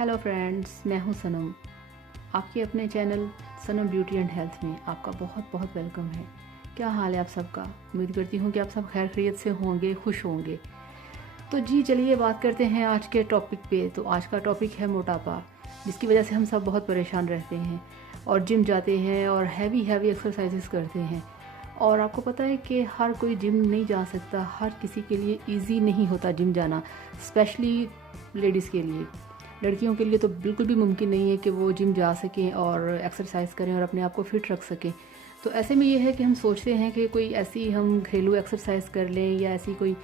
Hello friends, मैं हूं सनम। आपके अपने channel Sanam beauty and health में आपका बहुत बहुत वेलकम है। क्या हाल है आप सबका? उम्मीद करती हूं कि आप सब खैर खैरियत से होंगे, खुश होंगे। तो जी चलिए बात करते हैं आज के टॉपिक पे। तो आज का टॉपिक है मोटापा, जिसकी वजह से हम सब बहुत परेशान रहते हैं और जिम जाते हैं और हैवी एक्सरसाइजेस करते हैं। और आपको पता है कि हर कोई जिम नहीं जा सकता, हर किसी के लिए इजी नहीं होता जिम जाना, स्पेशली लेडीज़ के लिए। लड़कियों के लिए तो बिल्कुल भी मुमकिन नहीं है कि वो जिम जा सकें और एक्सरसाइज करें और अपने आप को फिट रख सकें। तो ऐसे में ये है कि हम सोचते हैं कि कोई ऐसी हम घरेलू एक्सरसाइज कर लें या ऐसी कोई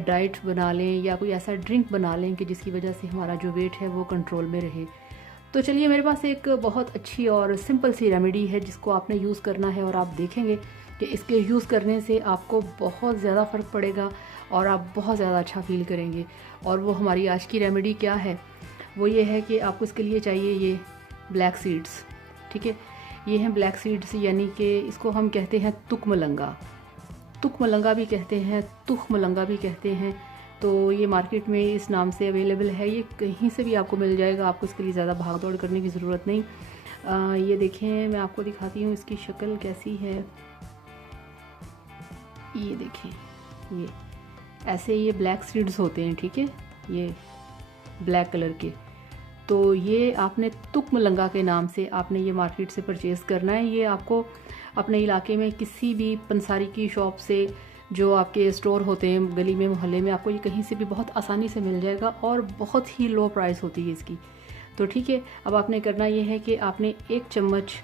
डाइट बना लें या कोई ऐसा ड्रिंक बना लें कि जिसकी वजह से हमारा जो वेट है वो कंट्रोल में रहे। तो चलिए, मेरे पास एक बहुत अच्छी और सिंपल सी रेमेडी है जिसको आपने यूज़ करना है और आप देखेंगे कि इसके यूज़ करने से आपको बहुत ज़्यादा फ़र्क पड़ेगा और आप बहुत ज़्यादा अच्छा फील करेंगे। और वो हमारी आज की रेमेडी क्या है? वो ये है कि आपको इसके लिए चाहिए ये ब्लैक सीड्स। ठीक है, ये हैं ब्लैक सीड्स, यानी कि इसको हम कहते हैं तुकमलंगा। तुकमलंगा भी कहते हैं, तुखमलंगा भी कहते हैं। तो ये मार्केट में इस नाम से अवेलेबल है, ये कहीं से भी आपको मिल जाएगा। आपको इसके लिए ज़्यादा भाग दौड़ करने की ज़रूरत नहीं। ये देखें, मैं आपको दिखाती हूँ इसकी शक्ल कैसी है। ये देखें, ये ऐसे ये ब्लैक सीड्स होते हैं। ठीक है, ये ब्लैक कलर के। तो ये आपने तुकमलंगा के नाम से आपने ये मार्केट से परचेज़ करना है। ये आपको अपने इलाके में किसी भी पंसारी की शॉप से, जो आपके स्टोर होते हैं गली में, मोहल्ले में, आपको ये कहीं से भी बहुत आसानी से मिल जाएगा और बहुत ही लो प्राइस होती है इसकी। तो ठीक है, अब आपने करना ये है कि आपने 1 चम्मच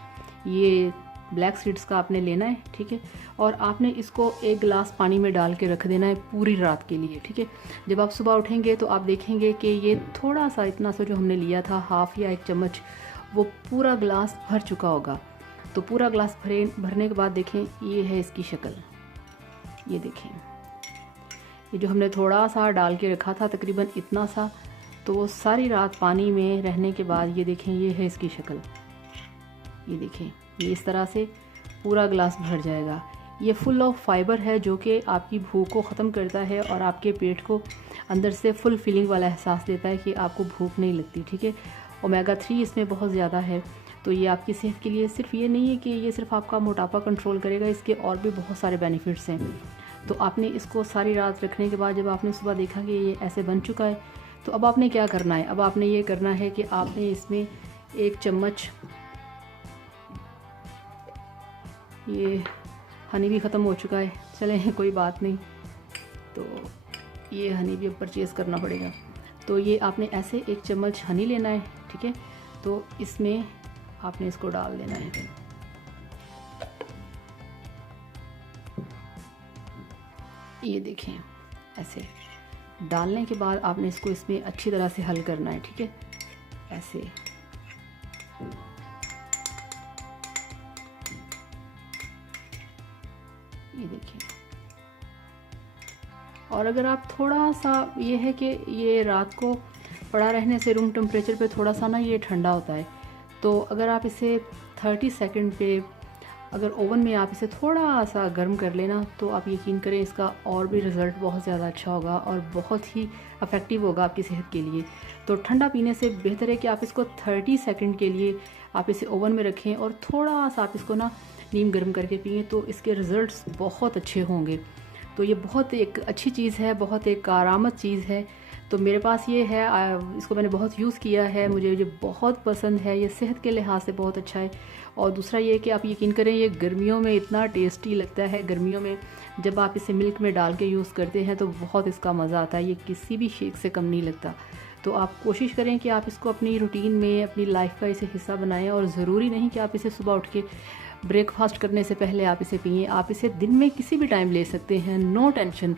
ये ब्लैक सीड्स का आपने लेना है। ठीक है, और आपने इसको 1 गिलास पानी में डाल के रख देना है पूरी रात के लिए। ठीक है, जब आप सुबह उठेंगे तो आप देखेंगे कि ये थोड़ा सा, इतना सा जो हमने लिया था, हाफ या 1 चम्मच, वो पूरा गिलास भर चुका होगा। तो पूरा गिलास भरने के बाद देखें, ये है इसकी शक्ल। ये देखें, ये जो हमने थोड़ा सा डाल के रखा था, तकरीबन इतना सा, तो वो सारी रात पानी में रहने के बाद ये देखें, ये है इसकी शक्ल। ये देखें, ये इस तरह से पूरा गिलास भर जाएगा। ये फुल ऑफ फाइबर है जो कि आपकी भूख को ख़त्म करता है और आपके पेट को अंदर से फुल फीलिंग वाला एहसास देता है कि आपको भूख नहीं लगती। ठीक है, ओमेगा 3 इसमें बहुत ज़्यादा है। तो ये आपकी सेहत के लिए सिर्फ ये नहीं है कि ये सिर्फ आपका मोटापा कंट्रोल करेगा, इसके और भी बहुत सारे बेनिफिट्स हैं। तो आपने इसको सारी रात रखने के बाद जब आपने सुबह देखा कि ये ऐसे बन चुका है, तो अब आपने क्या करना है? अब आपने ये करना है कि आपने इसमें 1 चम्मच, ये हनी भी ख़त्म हो चुका है, चलें कोई बात नहीं, तो ये हनी भी अब परचेज़ करना पड़ेगा। तो ये आपने ऐसे 1 चम्मच हनी लेना है। ठीक है, तो इसमें आपने इसको डाल देना है। ये देखें, ऐसे डालने के बाद आपने इसको इसमें अच्छी तरह से हल करना है। ठीक है, ऐसे ये देखिए। और अगर आप थोड़ा सा, ये है कि ये रात को पड़ा रहने से रूम टेम्परेचर पे थोड़ा सा ना ये ठंडा होता है। तो अगर आप इसे 30 सेकंड पे, अगर ओवन में आप इसे थोड़ा सा गर्म कर लेना, तो आप यकीन करें इसका और भी रिज़ल्ट बहुत ज़्यादा अच्छा होगा और बहुत ही इफ़ेक्टिव होगा आपकी सेहत के लिए। तो ठंडा पीने से बेहतर है कि आप इसको 30 सेकंड के लिए आप इसे ओवन में रखें और थोड़ा सा आप इसको ना नीम गर्म करके पिए, तो इसके रिज़ल्ट्स बहुत अच्छे होंगे। तो ये बहुत एक अच्छी चीज़ है, बहुत एक कारआमद चीज़ है। तो मेरे पास ये है, इसको मैंने बहुत यूज़ किया है, मुझे ये बहुत पसंद है, ये सेहत के लिहाज से बहुत अच्छा है। और दूसरा ये कि आप यकीन करें, ये गर्मियों में इतना टेस्टी लगता है। गर्मियों में जब आप इसे मिल्क में डाल के यूज़ करते हैं तो बहुत इसका मज़ा आता है, ये किसी भी शेक से कम नहीं लगता। तो आप कोशिश करें कि आप इसको अपनी रूटीन में, अपनी लाइफ का इसे हिस्सा बनाएं। और ज़रूरी नहीं कि आप इसे सुबह उठ के ब्रेकफास्ट करने से पहले आप इसे पिएं, आप इसे दिन में किसी भी टाइम ले सकते हैं, नो टेंशन।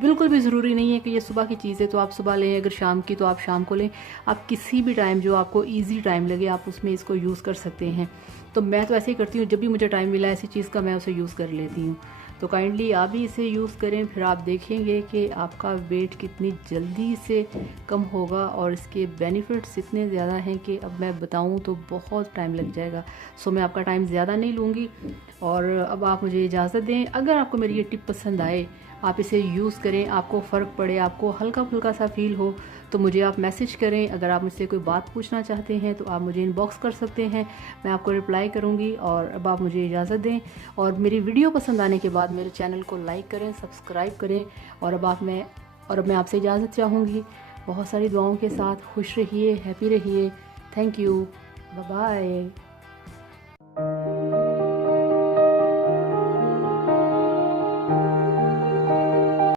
बिल्कुल भी ज़रूरी नहीं है कि ये सुबह की चीज़ है तो आप सुबह लें, अगर शाम की तो आप शाम को लें। आप किसी भी टाइम जो आपको इजी टाइम लगे आप उसमें इसको यूज़ कर सकते हैं। तो मैं तो ऐसे ही करती हूँ, जब भी मुझे टाइम मिला ऐसी चीज़ का मैं उसे यूज़ कर लेती हूँ। तो काइंडली आप भी इसे यूज़ करें, फिर आप देखेंगे कि आपका वेट कितनी जल्दी से कम होगा और इसके बेनिफिट्स इतने ज़्यादा हैं कि अब मैं बताऊं तो बहुत टाइम लग जाएगा। सो मैं आपका टाइम ज़्यादा नहीं लूँगी और अब आप मुझे इजाज़त दें। अगर आपको मेरी ये टिप पसंद आए आप इसे यूज़ करें, आपको फ़र्क पड़े, आपको हल्का फुल्का सा फील हो तो मुझे आप मैसेज करें। अगर आप मुझसे कोई बात पूछना चाहते हैं तो आप मुझे इनबॉक्स कर सकते हैं, मैं आपको रिप्लाई करूँगी। और अब आप मुझे इजाज़त दें और मेरी वीडियो पसंद आने के बाद मेरे चैनल को लाइक करें, सब्सक्राइब करें। और अब मैं आपसे इजाज़त चाहूँगी बहुत सारी दुआओं के साथ। खुश रहिए, हैप्पी रहिए। Thank you, bye bye.